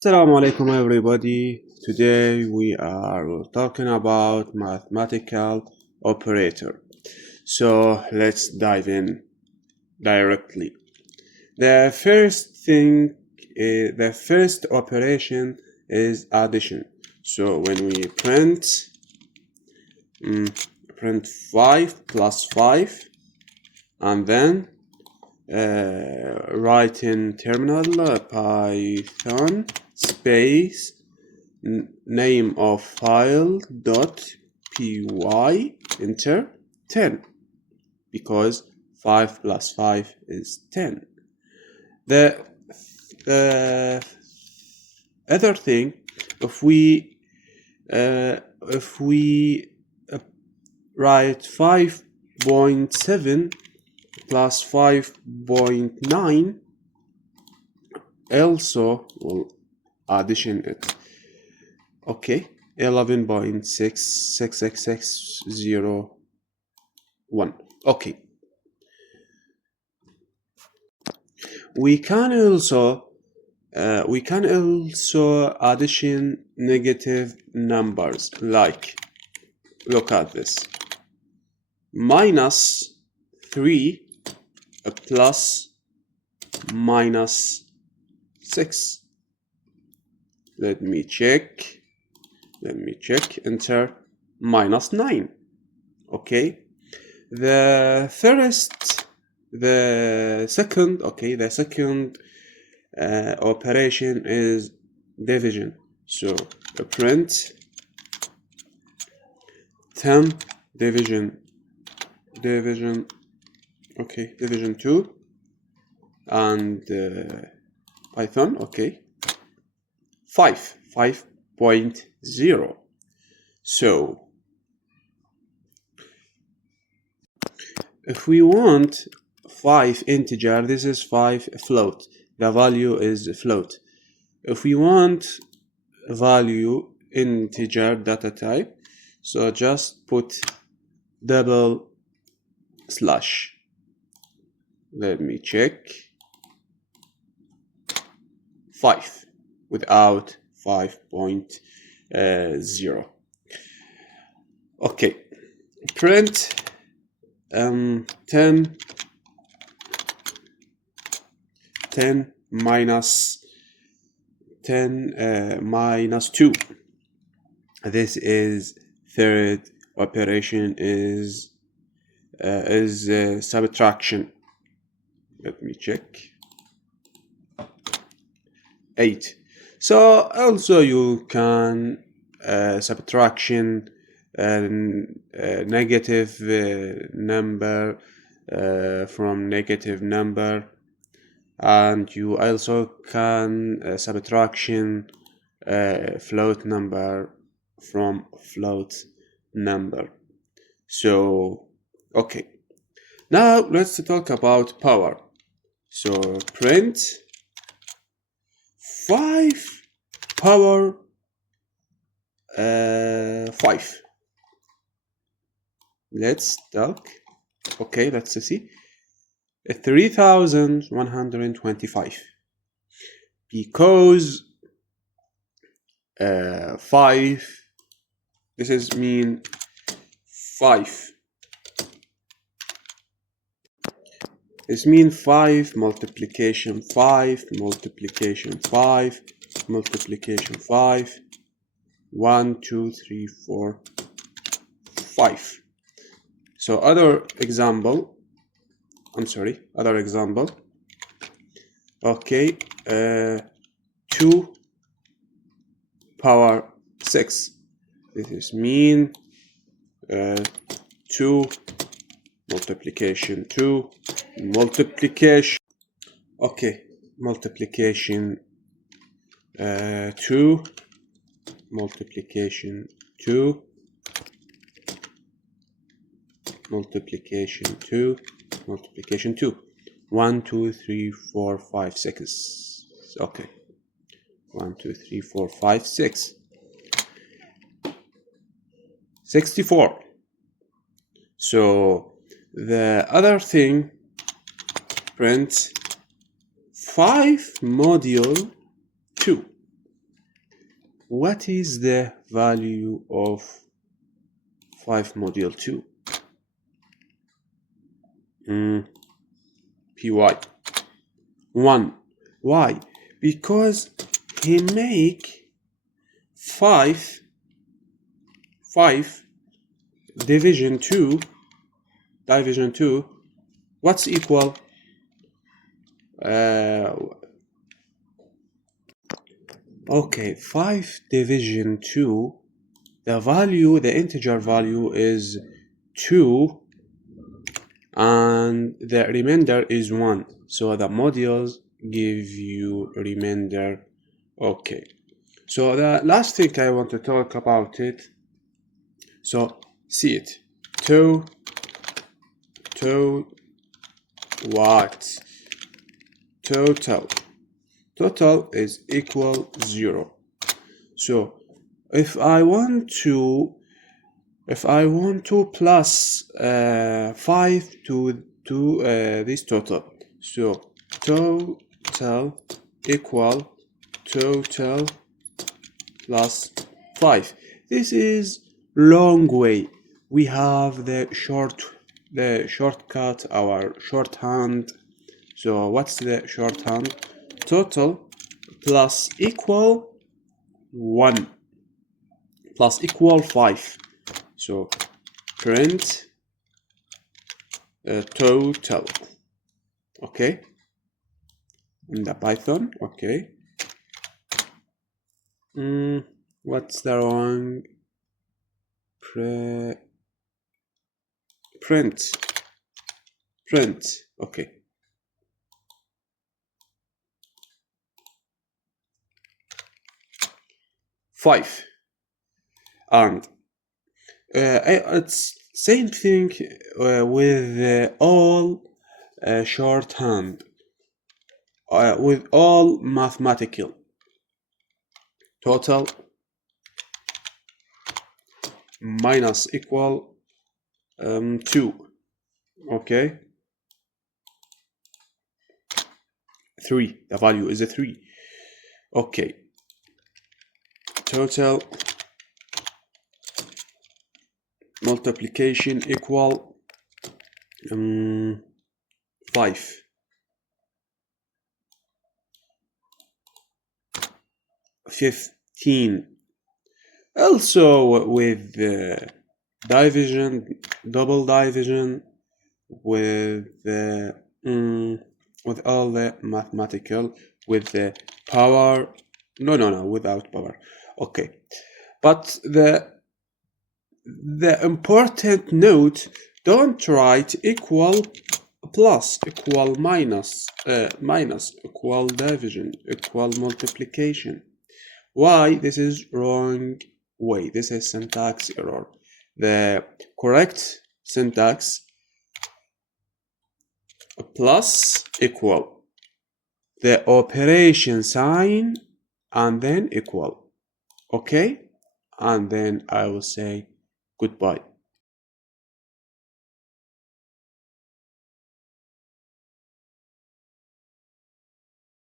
Assalamu alaikum everybody. Today we are talking about mathematical operator. So let's dive in directly. The first operation is addition. So when we print 5 plus 5 and then write in terminal Python space name of file dot py, enter 10, because 5 plus 5 is 10. The other thing, if we write 5.7 plus 5.9, also will addition it. Okay, 11.66601. Okay, we can also addition negative numbers, like look at this, minus 3 plus minus 6. Let me check, enter minus 9. Okay, the second operation is division. So print 10 division, okay, division 2, and Python, okay, 5.0. So if we want 5 integer, this is 5 float, the value is float. If we want value integer data type, so just put double slash. Let me check, 5 without 5.0. okay, print 10 minus 10 minus 2. This is third operation, is subtraction. Let me check, 8. So also you can subtraction negative number from negative number, and you also can subtraction float number from float number. So okay, now let's talk about power. So print 5 power 5. Let's talk. Okay, let's see. 3125, because 5, this is mean 5. This mean 5 multiplication 5 multiplication 5 multiplication 5, 1 2 3 4 5. So other example, okay, 2 power 6. This is mean 2 multiplication 2 multiplication, okay, multiplication 2 multiplication 2 multiplication 2 multiplication 2, 1 2 3 4 5 6. Okay, 1 2 3 4 5 6, 64. So the other thing, print 5 module 2. what is the value of 5 module 2? Py 1. Why? Because he make 5 division 2 what's equal okay, 5 division 2, the integer value is 2 and the remainder is 1, so the modules give you remainder. Okay, so the last thing I want to talk about it, so see it, 2 what total is equal 0. So if I want to plus 5 to this total, so total equal total plus 5. This is long way. We have the shortcut, our shorthand. So what's the shorthand? Total plus equal 1 plus equal 5. So print total. Okay, in the Python. Okay, what's the wrong? Print. Okay, five, and it's same thing with all shorthand, with all mathematical. Total minus equal 2. Okay, 3. The value is a 3. Okay, total multiplication equal 5. 15. Also with division, double division, with all the mathematical, with the power. No, without power. Okay, but the important note: don't write equal plus, equal minus, minus, equal division, equal multiplication. Why? This is wrong way. This is syntax error. The correct syntax: plus equal, the operation sign, and then equal. Okay, and then I will say goodbye.